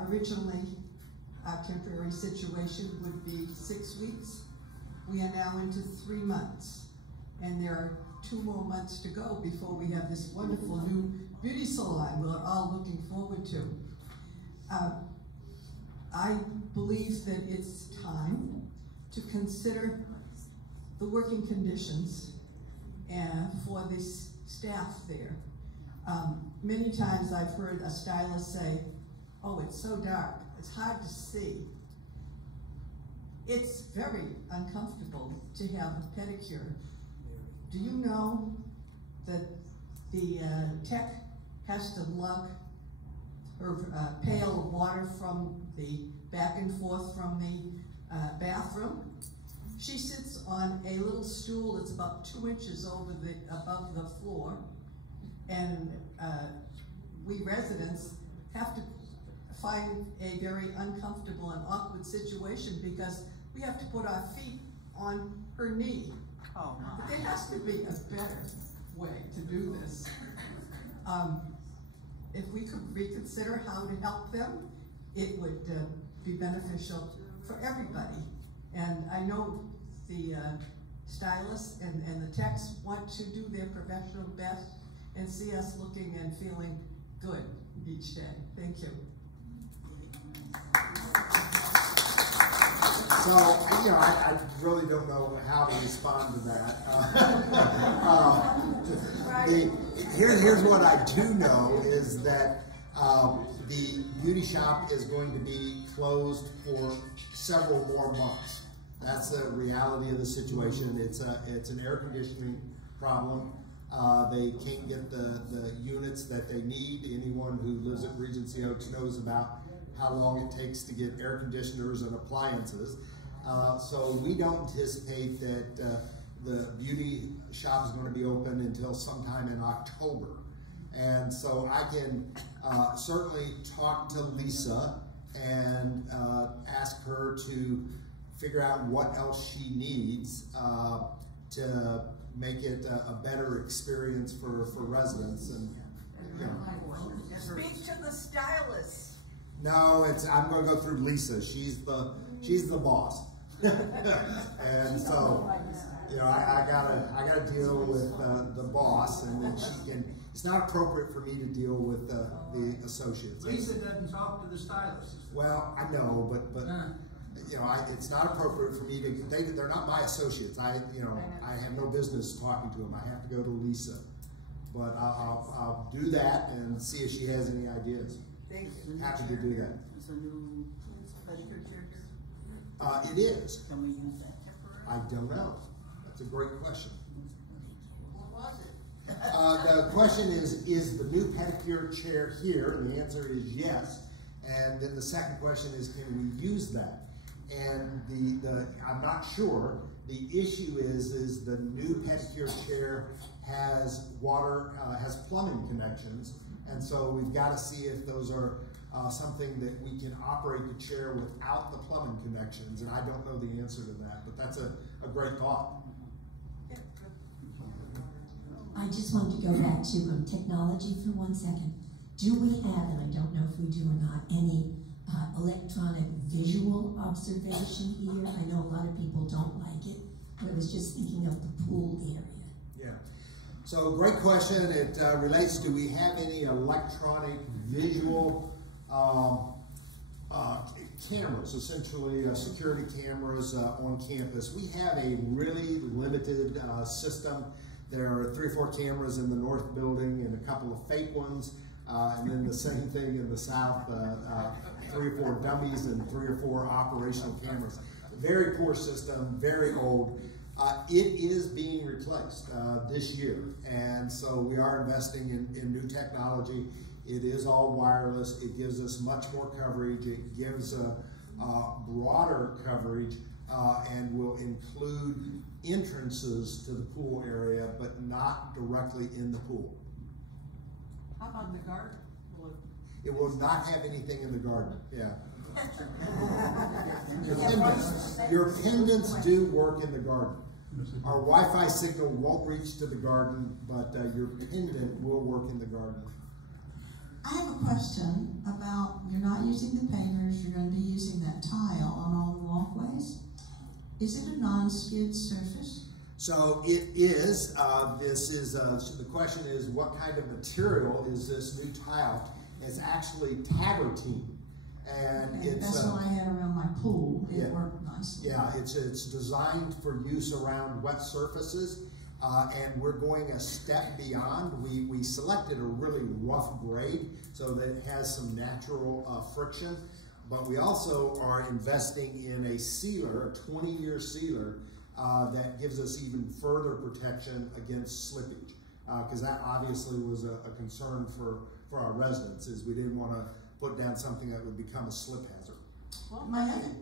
Originally, our temporary situation would be 6 weeks. We are now into 3 months, and there are 2 more months to go before we have this wonderful new beauty salon we're all looking forward to. I believe that it's time to consider the working conditions for the staff there. Many times I've heard a stylist say, oh, it's so dark, it's hard to see. It's very uncomfortable to have a pedicure. Do you know that the tech has to lug her pail of water from the back and forth from the bathroom? She sits on a little stool that's about 2 inches above the floor, and we residents have to find a very uncomfortable and awkward situation because we have to put our feet on her knee. Oh, no. But there has to be a better way to do this. If we could reconsider how to help them, it would be beneficial for everybody. And I know the stylists and the techs want to do their professional best and see us looking and feeling good each day. Thank you. So, you know, I really don't know how to respond to that. Here's what I do know is that the beauty shop is going to be closed for several more months. That's the reality of the situation. It's an air conditioning problem. They can't get the units that they need. Anyone who lives at Regency Oaks knows about how long it takes to get air conditioners and appliances. So we don't anticipate that the beauty shop is going to be open until sometime in October. And so I can certainly talk to Lisa and ask her to figure out what else she needs to make it a better experience for residents. And you know. Speak to the stylist. No, I'm going to go through Lisa. She's the boss. And so, you know, I gotta deal with the boss, and then she can. It's not appropriate for me to deal with the associates. Lisa doesn't talk to the stylist. Well, I know, but you know, it's not appropriate for me to. They're not my associates. I have no business talking to them. I have to go to Lisa, but I'll do that and see if she has any ideas. Thank you. Happy to do that. It's a new pedicure chair. It is. Can we use that temporary? I don't know. That's a great question. What was it? The question is the new pedicure chair here? And the answer is yes. And then the second question is, can we use that? And I'm not sure. The issue is the new pedicure chair has water, has plumbing connections, and so we've got to see if those are something that we can operate the chair without the plumbing connections, and I don't know the answer to that, but that's a great thought. I just wanted to go back to technology for 1 second. Do we have, and I don't know if we do or not, any electronic visual observation here? I know a lot of people don't like it, but I was just thinking of the pool area. Yeah, so great question. It relates, do we have any electronic visual cameras, essentially security cameras on campus? We have a really limited system. There are 3 or 4 cameras in the north building and a couple of fake ones, and then the same thing in the south, 3 or 4 dummies and 3 or 4 operational cameras. Very poor system, very old. It is being replaced this year, and so we are investing in new technology. It is all wireless. It gives us much more coverage. It gives broader coverage and will include entrances to the pool area, but not directly in the pool. How about the garden? It will not have anything in the garden, yeah. Your pendants do work in the garden. Our Wi-Fi signal won't reach to the garden, but your pendant will work in the garden. I have a question about, you're not using the pavers, you're going to be using that tile on all the walkways. Is it a non-skid surface? So it is. So the question is, what kind of material is this new tile? It's actually tavertine. And okay, it's, that's what I had around my pool. It worked nicely. Yeah, it's designed for use around wet surfaces, and we're going a step beyond. We selected a really rough grade so that it has some natural friction, but we also are investing in a sealer, a 20-year sealer, that gives us even further protection against slippage, because that obviously was a concern for our residents, is we didn't want to put down something that would become a slip hazard. Well, go ahead.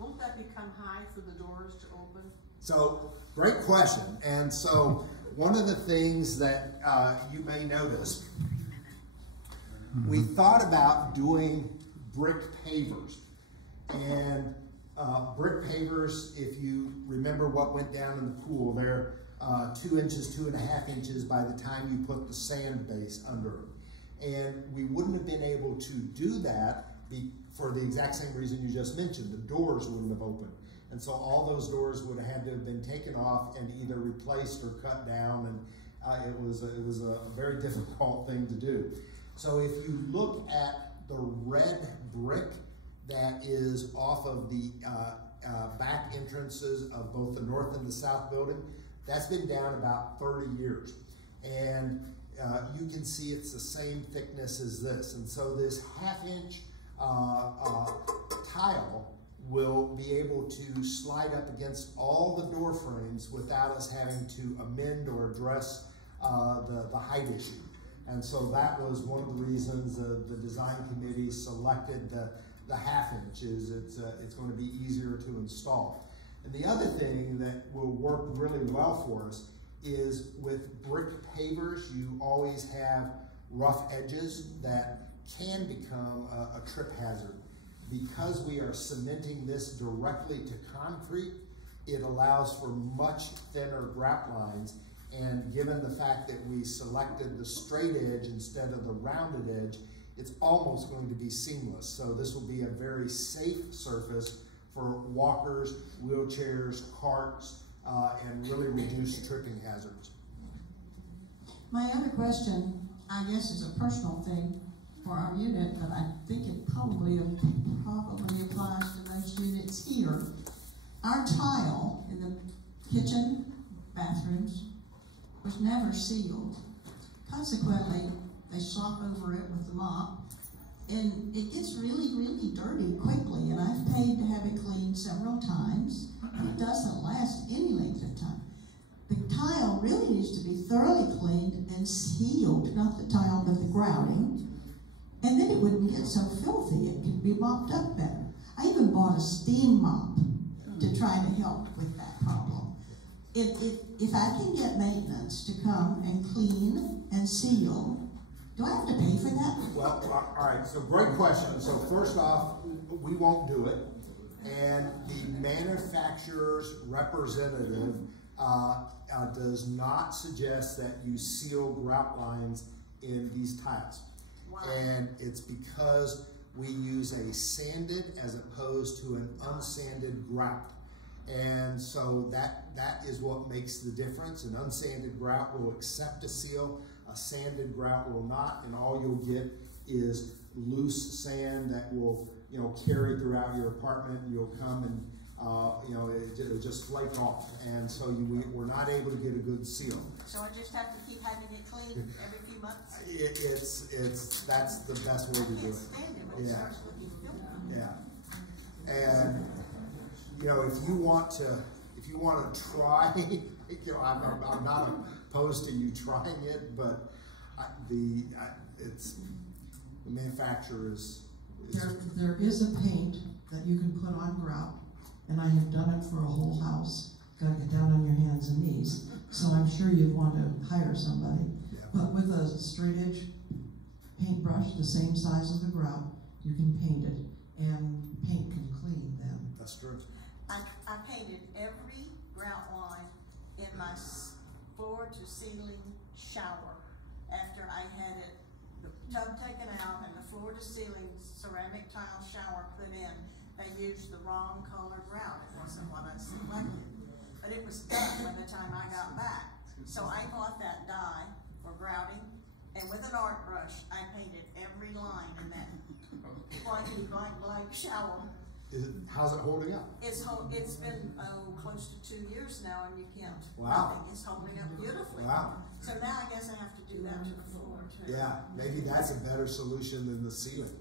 Won't that become high for the doors to open? So, great question. And so, one of the things that you may notice, we thought about doing brick pavers. And brick pavers, if you remember what went down in the pool, they're 2 inches, 2.5 inches by the time you put the sand base under it. And we wouldn't have been able to do that for the exact same reason you just mentioned. The doors wouldn't have opened. And so all those doors would have had to have been taken off and either replaced or cut down, and it was a very difficult thing to do. So if you look at the red brick that is off of the back entrances of both the north and the south building, that's been down about 30 years. And you can see it's the same thickness as this. And so this 1/2 inch tile will be able to slide up against all the door frames without us having to amend or address the height issue. And so that was one of the reasons the design committee selected the 1/2 inch. It's going to be easier to install. And the other thing that will work really well for us is with brick pavers, you always have rough edges that can become a trip hazard. Because we are cementing this directly to concrete, it allows for much thinner grout lines, and given the fact that we selected the straight edge instead of the rounded edge, it's almost going to be seamless. So this will be a very safe surface for walkers, wheelchairs, carts, and really reduce tripping hazards. My other question, I guess, is a personal thing for our unit, but I think it probably applies to most units here. Our tile in the kitchen, bathrooms, was never sealed. Consequently, they slop over it with the mop, and it gets really, really dirty quickly, and I've paid to have it cleaned several times. It doesn't last any length of time. The tile really needs to be thoroughly cleaned and sealed, not the tile, but the grouting, and then it wouldn't get so filthy. It could be mopped up better. I even bought a steam mop to try to help with that. if I can get maintenance to come and clean and seal, do I have to pay for that? Well, all right, so great question. So first off, we won't do it. And the manufacturer's representative does not suggest that you seal grout lines in these tiles. Wow. And it's because we use a sanded as opposed to an unsanded grout. And so that is what makes the difference. An unsanded grout will accept a seal, a sanded grout will not, and all you'll get is loose sand that will, carry throughout your apartment, and you'll come and it'll just flake off, and so we're not able to get a good seal. So I just have to keep having it cleaned every few months? That's the best way to do it. Stand it when it starts looking filthy. Yeah. And if you want to try, I'm not opposed to you trying it, but the manufacturer is. There is a paint that you can put on grout, and I have done it for a whole house. Got to get down on your hands and knees. So I'm sure you'd want to hire somebody. Yeah. But with a straight edge paintbrush, the same size as the grout, you can paint it, and paint can clean them. That's true. I painted every grout line in my floor to ceiling shower after I had the tub taken out and the floor to ceiling ceramic tile shower put in. They used the wrong color grout. It wasn't what I selected. But it was done by the time I got back. So I bought that dye for grouting, and with an art brush, I painted every line in that blankety blank shower. How's it holding up? It's been close to 2 years now, and you can't. Wow. Nothing. It's holding up beautifully. Wow. So now I guess I have to do that to the floor too. Yeah, maybe that's a better solution than the ceiling.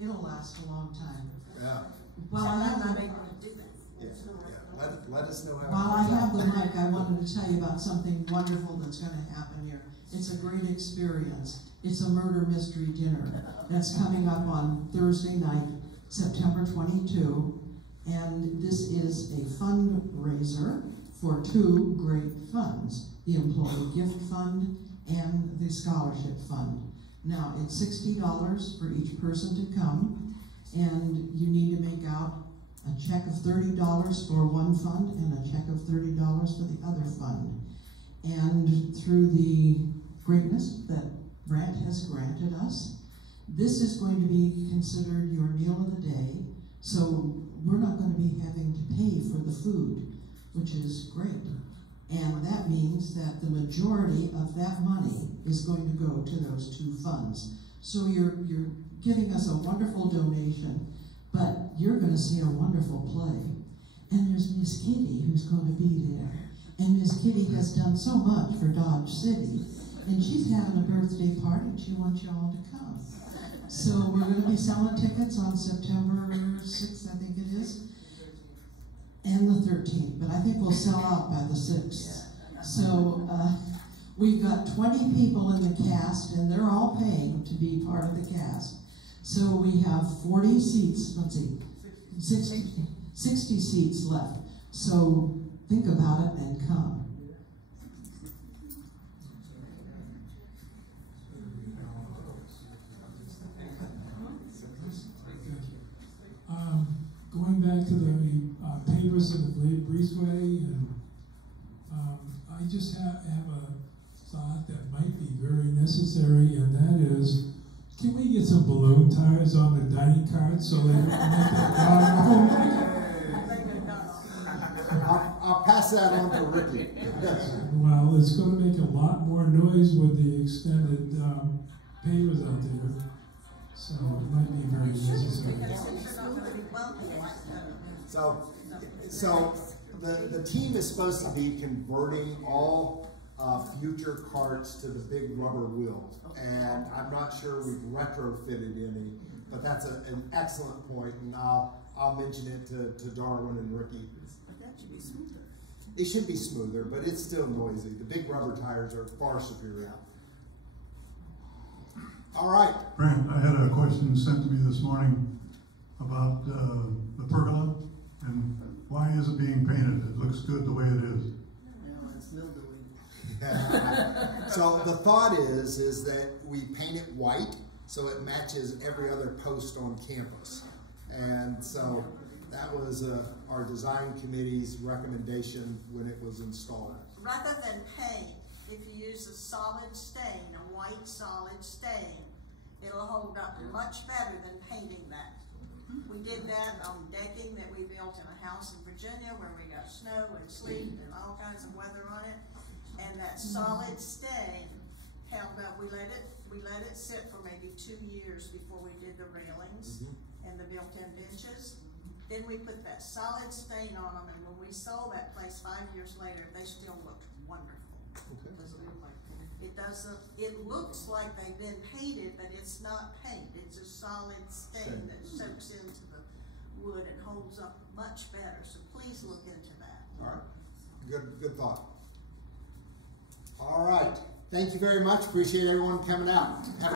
It'll last a long time. Yeah. Well, so I'm not able to do that. Yeah. Let us know how. While I have the mic, I wanted to tell you about something wonderful that's going to happen here. It's a great experience. It's a murder mystery dinner that's coming up on Thursday night, September 22, and this is a fundraiser for two great funds, the Employee Gift Fund and the Scholarship Fund. Now, it's $60 for each person to come, and you need to make out a check of $30 for one fund and a check of $30 for the other fund. And through the greatness that Brent has granted us, this is going to be considered your meal of the day, so we're not going to be having to pay for the food, which is great. And that means that the majority of that money is going to go to those two funds. So you're giving us a wonderful donation, but you're going to see a wonderful play. And there's Miss Kitty who's going to be there. And Miss Kitty has done so much for Dodge City, and she's having a birthday party, and she wants you all to come. So we're going to be selling tickets on September 6th, I think it is, and the 13th, but I think we'll sell out by the 6th. So we've got 20 people in the cast, and they're all paying to be part of the cast. So we have 40 seats, let's see, 60 seats left. So think about it and come. Going back to the pavers of the breezeway, and I just have a thought that might be very necessary, and that is, can we get some balloon tires on the dining cars so they don't make that I'll pass that on to Ricky. Well, it's going to make a lot more noise with the extended pavers out there. So it might be very necessary. So the team is supposed to be converting all future carts to the big rubber wheels, and I'm not sure we've retrofitted any, but that's an excellent point, and I'll mention it to Darwin and Ricky. But that should be smoother. It should be smoother, but it's still noisy. The big rubber tires are far superior. All right. Brent, I had a question sent to me this morning about the pergola, and why is it being painted? It looks good the way it is. No, it's mildewy. So the thought is that we paint it white so it matches every other post on campus. And so that was our design committee's recommendation when it was installed. Rather than paint, if you use a solid stain, a white solid stain, it'll hold up much better than painting that. We did that on decking that we built in a house in Virginia where we got snow and sleet and all kinds of weather on it. And that solid stain held up. We let it sit for maybe 2 years before we did the railings and the built-in benches. Then we put that solid stain on them, and when we sold that place 5 years later, they still looked wonderful. Okay. It doesn't, it looks like they've been painted, but it's not paint. It's a solid stain that soaks into the wood and holds up much better. So please look into that. All right. Good thought. All right. Thank you very much. Appreciate everyone coming out.